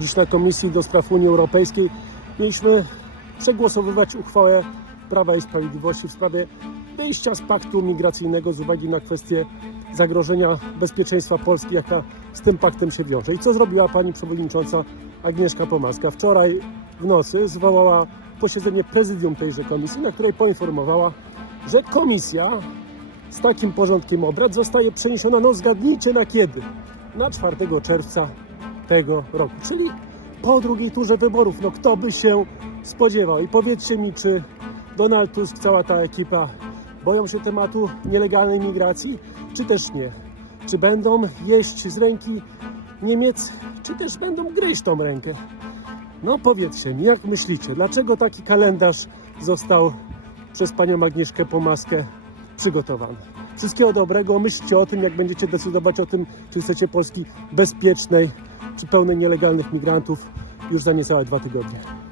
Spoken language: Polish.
Dziś na Komisji do Spraw Unii Europejskiej mieliśmy przegłosowywać uchwałę Prawa i Sprawiedliwości w sprawie wyjścia z paktu migracyjnego z uwagi na kwestię zagrożenia bezpieczeństwa Polski, jaka z tym paktem się wiąże. I co zrobiła pani przewodnicząca Agnieszka Pomaska? Wczoraj w nocy zwołała posiedzenie prezydium tejże komisji, na której poinformowała, że komisja z takim porządkiem obrad zostaje przeniesiona, no zgadnijcie na kiedy? Na 4 czerwca tego roku, czyli po drugiej turze wyborów. No kto by się spodziewał? I powiedzcie mi, czy Donald Tusk, cała ta ekipa boją się tematu nielegalnej migracji, czy też nie? Czy będą jeść z ręki Niemiec, czy też będą gryźć tą rękę? No powiedzcie mi, jak myślicie, dlaczego taki kalendarz został przez panią Agnieszkę Pomaskę przygotowany? Wszystkiego dobrego, myślcie o tym, jak będziecie decydować o tym, czy chcecie Polski bezpiecznej, czy pełnej nielegalnych migrantów już za niecałe dwa tygodnie.